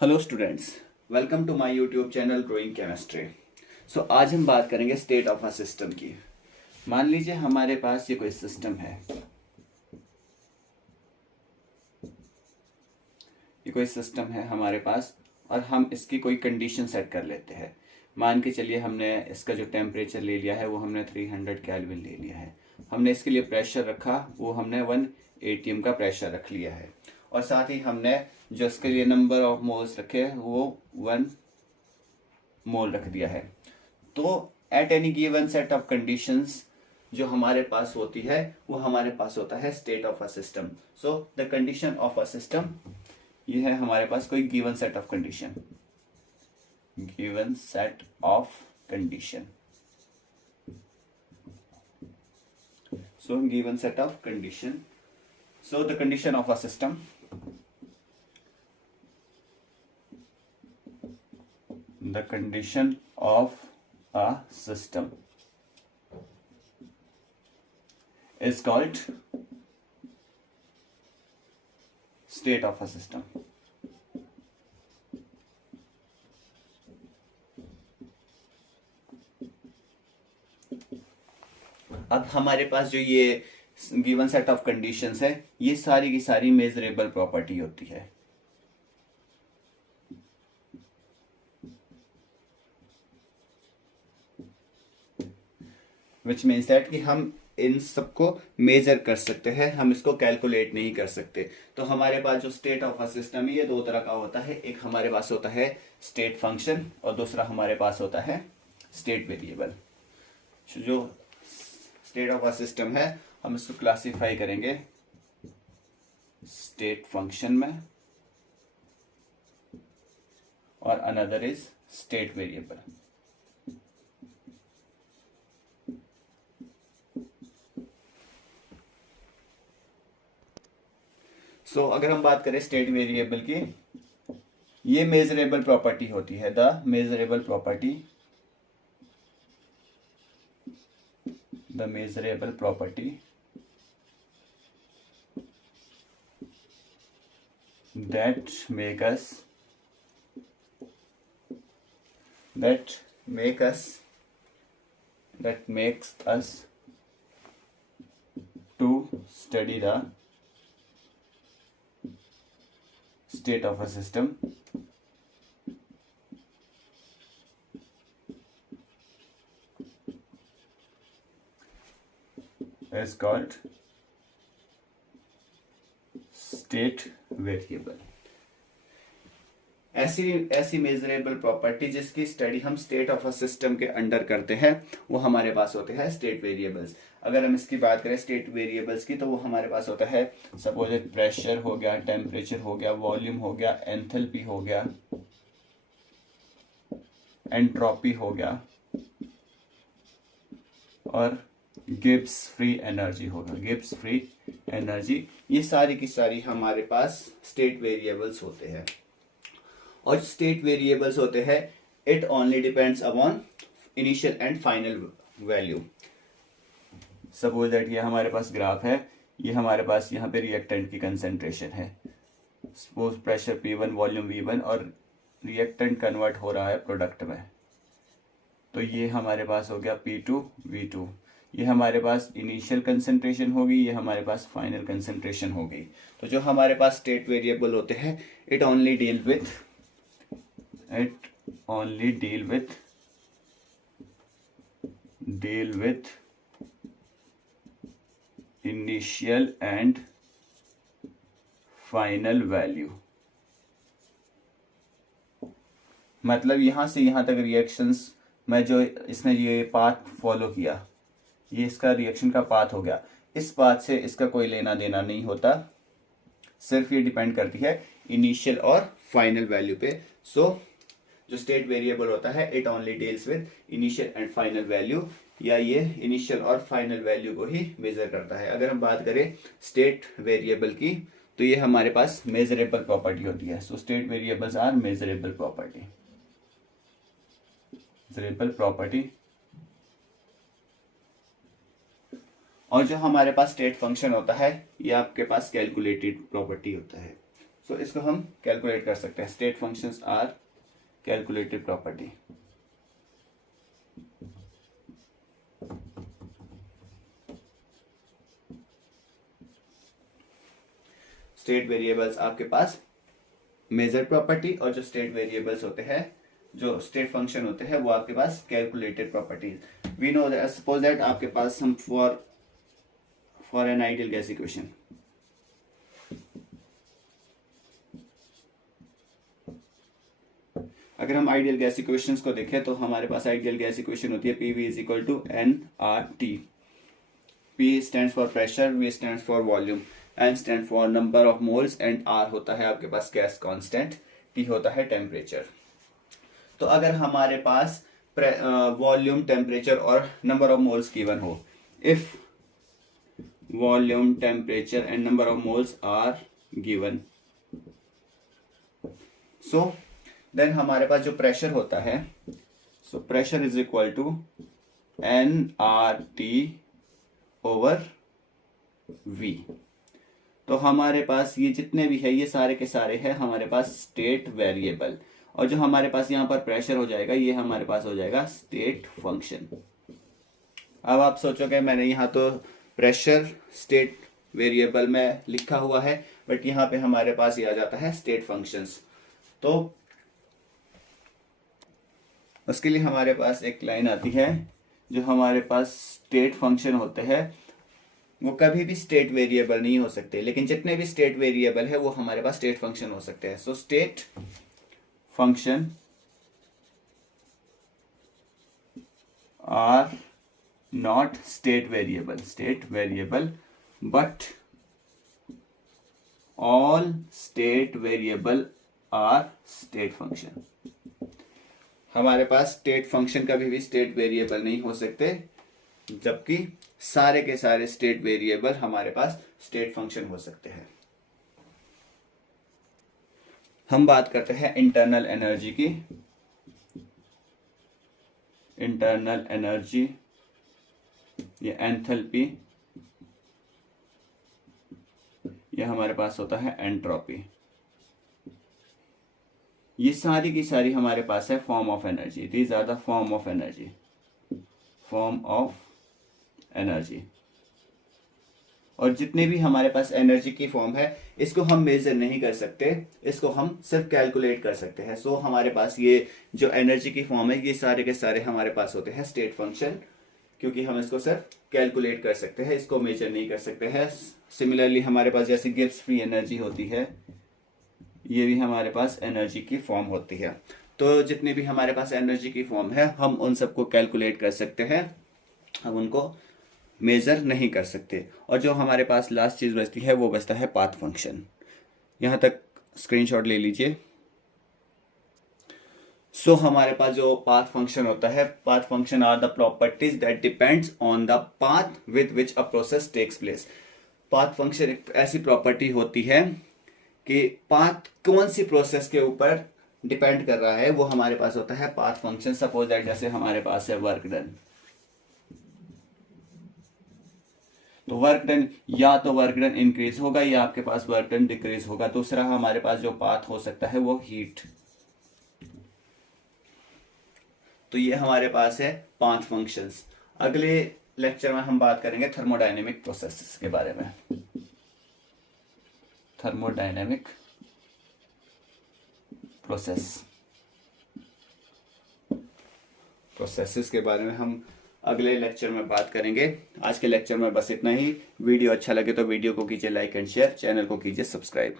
Hello students, welcome to my YouTube channel Growing Chemistry. So आज हम बात करेंगे स्टेट ऑफ अ सिस्टम की। मान लीजिए हमारे पास ये कोई सिस्टम है, ये कोई सिस्टम है हमारे पास और हम इसकी कोई कंडीशन सेट कर लेते हैं। मान के चलिए हमने इसका जो टेम्परेचर ले लिया है वो हमने 300 केल्विन ले लिया है। हमने इसके लिए प्रेशर रखा, वो हमने 1 atm का प्रेशर रख लिया है और साथ ही हमने जो इसके लिए नंबर ऑफ मोल्स रखे वो 1 मोल रख दिया है। तो at any given set of conditions जो हमारे पास होती है वो हमारे पास होता है state of a system. So the condition of a system, ये है हमारे पास कोई given set of condition, given set of condition. So given set of condition, so the condition of a system, the condition of a system is called state of a system. अब हमारे पास जो ये given set of conditions है, ये सारी की सारी मेजरेबल प्रॉपर्टी होती है। विच मीन्स दैट कि हम इन सबको मेजर कर सकते हैं, हम इसको कैलकुलेट नहीं कर सकते। तो हमारे पास जो स्टेट ऑफ अ सिस्टम है ये दो तरह का होता है। एक हमारे पास होता है स्टेट फंक्शन और दूसरा हमारे पास होता है स्टेट वेरिएबल। जो स्टेट ऑफ अ सिस्टम है हम इसको क्लासिफाई करेंगे स्टेट फंक्शन में और अनदर इज स्टेट वेरिएबल। सो अगर हम बात करें स्टेट वेरिएबल की, ये मेजरेबल प्रॉपर्टी होती है, the measurable property, the measurable property that make us that makes us to study the state of a system is called state variable. ऐसी measurable property जिसकी स्टडी हम स्टेट ऑफ अ सिस्टम के under करते हैं वो हमारे पास होते हैं स्टेट वेरिएबल्स। अगर हम इसकी बात करें स्टेट वेरिएबल्स की, तो वो हमारे पास होता है सपोज प्रेशर हो गया, टेम्परेचर हो गया, वॉल्यूम हो गया, एंथैल्पी हो गया, एंट्रोपी हो गया और गिब्स फ्री एनर्जी होगा, गिब्स फ्री एनर्जी। ये सारी की सारी हमारे पास स्टेट वेरिएबल्स होते हैं। और स्टेट वेरिएबल्स होते हैं, it only depends upon initial and final value. Suppose that ये हमारे पास ग्राफ है, ये हमारे पास यहाँ पे रिएक्टेंट की कंसेंट्रेशन है, suppose pressure P1, volume V1 और रिएक्टेंट कन्वर्ट हो रहा है प्रोडक्ट में। तो ये हमारे पास हो गया P2 V2। ये हमारे पास इनिशियल कंसंट्रेशन होगी, ये हमारे पास फाइनल कंसंट्रेशन होगी। तो जो हमारे पास स्टेट वेरिएबल होते हैं, it only deal with initial and final value. मतलब यहां से यहां तक रिएक्शंस में जो इसने ये पाथ फॉलो किया, ये इसका रिएक्शन का पाथ हो गया, इस पाथ से इसका कोई लेना देना नहीं होता, सिर्फ ये डिपेंड करती है इनिशियल और फाइनल वैल्यू पे। सो जो स्टेट वेरिएबल होता है, it only deals with initial and final value, या ये इनिशियल और फाइनल वैल्यू को ही मेजर करता है। अगर हम बात करें स्टेट वेरिएबल की, तो ये हमारे पास मेजरेबल प्रॉपर्टी होती है। So state variables are measurable property, measurable property. और जो हमारे पास स्टेट फंक्शन होता है, ये आपके पास कैलकुलेटेड प्रॉपर्टी होता है। सो इसको हम कैलकुलेट कर सकते हैं। State functions are calculated property. State variables आपके पास मेजर्ड प्रॉपर्टी, और जो स्टेट वेरिएबल्स होते हैं, जो स्टेट फंक्शन होते हैं, वो आपके पास calculated properties. We know that, suppose that आपके पास हम for an ideal gas equation, अगर हम आइडियल गैस इक्वेशंस को देखें तो हमारे पास आइडियल गैस इक्वेशन होती है PV is equal to N R T. P stands for pressure, V stands for volume, N stand for number of moles, and R होता है आपके पास गैस कांस्टेंट, टी होता है टेम्परेचर। तो अगर हमारे पास वॉल्यूम, टेम्परेचर और नंबर ऑफ मोल्स गिवन हो, if volume, temperature and number of moles are given, so then हमारे पास जो प्रेशर होता है, so pressure is equal to N R T over V. तो हमारे पास ये जितने भी है, ये सारे के सारे हैं हमारे पास स्टेट वेरिएबल, और जो हमारे पास यहाँ पर प्रेशर हो जाएगा, ये हमारे पास हो जाएगा स्टेट फंक्शन। अब आप सोचोगे मैंने यहाँ तो प्रेशर स्टेट वेरिएबल में लिखा हुआ है, बट यहाँ पे हमारे पास ये आ जाता है स्टेट फंक्शंस। तो उसके लिए हमारे पास एक लाइन आती है, जो हमारे पास स्टेट फंक्शन होते हैं वो कभी भी स्टेट वेरिएबल नहीं हो सकते, लेकिन जितने भी स्टेट वेरिएबल है वो हमारे पास स्टेट फंक्शन हो सकते हैं। So state function are not state variable, but all state variable are state function. हमारे पास स्टेट फंक्शन कभी भी स्टेट वेरिएबल नहीं हो सकते, जबकि सारे के सारे स्टेट वेरिएबल हमारे पास स्टेट फंक्शन हो सकते हैं। हम बात करते हैं इंटरनल एनर्जी की। इंटरनल एनर्जी, ये एंथैल्पी, ये हमारे पास होता है एंट्रोपी। ये सारी की सारी हमारे पास है form of energy. These are the form of energy, form of energy. और जितने भी हमारे पास एनर्जी की फॉर्म है, इसको हम मेजर नहीं कर सकते, इसको हम सिर्फ कैलकुलेट कर सकते हैं। सो हमारे पास ये जो एनर्जी की फॉर्म है, ये सारे के सारे हमारे पास होते हैं स्टेट फंक्शन, क्योंकि हम इसको सिर्फ कैलकुलेट कर सकते हैं, इसको मेजर नहीं कर सकते हैं। सिमिलरली हमारे पास जैसे गिब्स फ्री एनर्जी होती है, ये भी हमारे पास एनर्जी की फॉर्म होती है। तो जितने भी हमारे पास एनर्जी की फॉर्म है, हम उन सबको कैलकुलेट कर सकते हैं, हम उनको मेजर नहीं कर सकते। और जो हमारे पास लास्ट चीज बचती है, वो बचता है पाथ फंक्शन। यहां तक स्क्रीनशॉट ले लीजिए। सो हमारे पास जो पाथ फंक्शन होता है, path function are the properties that depends on the path with which a process takes place. Path function एक ऐसी प्रॉपर्टी होती है कि पाथ कौन सी प्रोसेस के ऊपर डिपेंड कर रहा है, वो हमारे पास होता है पाथ फंक्शन। सपोज दैट जैसे हमारे पास है वर्क डन, तो वर्क डन या तो वर्क डन इंक्रीज होगा या आपके पास वर्क डन डिक्रीज होगा। दूसरा हमारे पास जो पाथ हो सकता है वो हीट। तो ये हमारे पास है पाथ फंक्शंस। अगले लेक्चर में हम बात करेंगे थर्मोडायनेमिक प्रोसेसेस के बारे में। थर्मोडायनेमिक प्रोसेसेस के बारे में हम अगले लेक्चर में बात करेंगे। आज के लेक्चर में बस इतना ही। वीडियो अच्छा लगे तो वीडियो को कीजिए लाइक एंड शेयर, चैनल को कीजिए सब्सक्राइब।